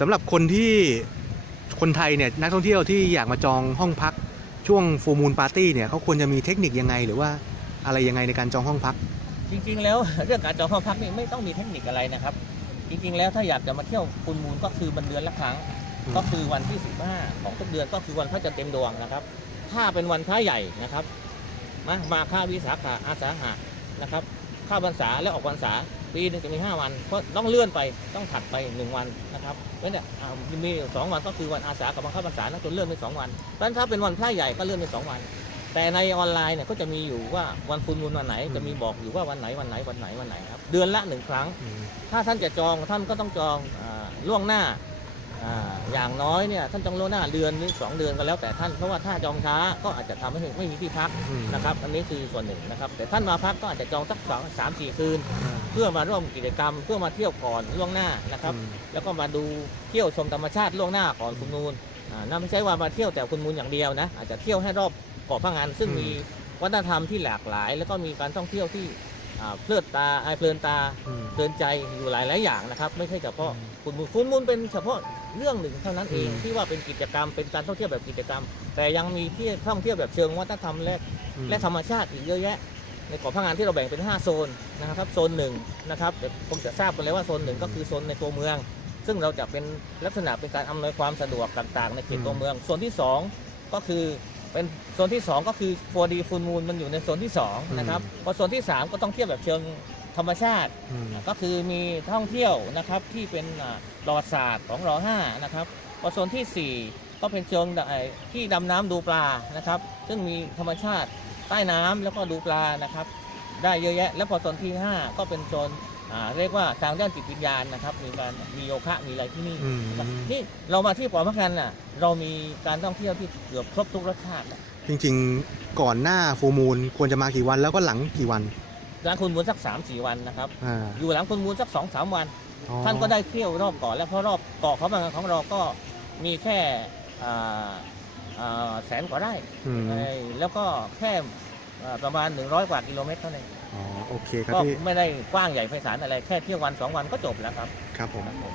สำหรับคนที่คนไทยเนี่ยนักท่องเที่ยวที่อยากมาจองห้องพักช่วงฟูมูลปาร์ตี้เนี่ยเขาควรจะมีเทคนิคยังไง หรือว่าอะไรยังไงในการจองห้องพัก จริง ๆ แล้วเรื่องการจองห้องพักนี่ไม่ต้องมีเทคนิคอะไรนะครับ จริง ๆ แล้วถ้าอยากจะมาเที่ยวคุณมูลก็คือมันเดือนละครั้ง อืม ก็คือวันที่15ของทุกเดือนก็คือวันพระจันทร์เต็มดวงนะครับ ถ้าเป็นวันพระใหญ่นะครับ มามาค่าวิสาขาอาสาหะนะครับ เข้าพรรษาและออกพรรษา ปีหนึงจะมี5วัน เพราะต้องเลื่อนไปต้องถัดไป1วันนะครับเพราะฉะนั้นเนี่ยอ่ามีสองวันก็คือวันอาสากับวันเข้าพรรษานะจนเลื่อนเป็นสองวันเพราะฉะนั้นถ้าเป็นวันพระใหญ่ก็เลื่อนเป็นสองวัน แต่ในออนไลน์เนี่ยก็จะมีอยู่ว่าวันฟูลมูลวันไหนอืมจะมีบอกอยู่ว่าวันไหนวันไหนวันไหนวันไหนครับเดือนละหนึ่งครั้งอืมถ้าท่านจะจองท่านก็ต้องจองอาล่วงหน้า อ่าอย่างน้อยเนี่ยท่านจองล่วงหน้าเดือนหรือสองเดือนก็แล้วแต่ท่านเพราะว่าถ้าจองช้าก็อาจจะทำให้ไม่มีที่พักอืมนะครับ อันนี้คือส่วนหนึ่งนะครับ แต่ท่านมาพักก็อาจจะจองสักสองสามสี่คืน เพื่อมาร่วมกิจกรรม เพื่อมาเที่ยวก่อนล่วงหน้านะครับอืมแล้วก็มาดูเที่ยวชมธรรมชาติล่วงหน้าก่อนคุณมูลอ่านั่นไม่ใช่ว่ามาเที่ยวแต่คุณมูลอย่างเดียวนะอาจจะเที่ยวให้รอบเกาะพังงานซึ่งอืมมีวัฒนธรรมที่หลากหลาย แล้วก็มีการท่องเที่ยวที่ อ่าเพลิดตาไอเพลินตาอืมเตือนใจอยู่หลายหลายๆอย่างนะครับ ไม่ใช่เฉพาะอืม คุณมูลคุณมูลเป็นเฉพาะเรื่องหนึ่งเท่านั้นเองอืม ที่ว่าเป็นกิจกรรมเป็นการท่องเที่ยวแบบกิจกรรม แต่ยังมีที่ท่องเที่ยวแบบเชิงวัฒนธรรมและ อืม และธรรมชาติอีกเยอะแยะ ในเกาะพังงานที่เราแบ่งเป็น 5 โซนนะครับโซนหนึ่งนะครับเดี๋ยวคงจะทราบกันเลยว่าโซนหนึ่งก็คือโซนในตัวเมือง ซึ่งเราจะเป็นลักษณะเป็นการอำนวยความสะดวกต่างๆ ในเขตตัวเมือง โซนที่สองก็คือ เป็นโซนที่สองก็คือ 4D Full Moon มันอยู่ในโซนที่สองนะครับพอโซนที่สามก็ต้องเที่ยวแบบเชิงธรรมชาติ อืม ก็คือมีท่องเที่ยวนะครับที่เป็นอ่าประวัติศาสตร์ของร5นะครับพอโซนทีสี่ 4 ก็เป็นเชิงเอ่อที่ดำน้ำดูปลานะครับ ซึ่งมีธรรมชาติใต้น้ำแล้วก็ดูปลานะครับ ได้เยอะแยะ แล้วพอโซนที่ 5 ก็เป็นโซน อ่าเรียกว่าทางด้านจิตวิญญาณนะครับ มีการมีโยคะมีอะไรที่นี่อืม นี่เรามาที่เกาะพังงันน่ะ เรามีการท่องเที่ยวที่เกือบครบทุกรสชาตินะจริงๆ ก่อนหน้าฟูมูลควรจะมากี่วันแล้วก็หลังกี่วันหลังคุณมูลสัก3 4วันนะครับ อ่าอยู่หลังคุณมูลสัก2 3วัน อ๋อท่านก็ได้เที่ยวรอบเกาะแล้วเพราะรอบเกาะเขาบางของเราก็มีแค่อ่าอ่าแสนกว่าไร่อืมเอ้ยแล้วก็แค่อ่าประมาณ 100 กว่ากิโลเมตรเท่านั้น อ๋อ โอเคครับก็พี่ ไม่ได้กว้างใหญ่ไพศาลอะไรแค่เที่ยววันสองวันก็จบแล้วครับครับผม ครับผม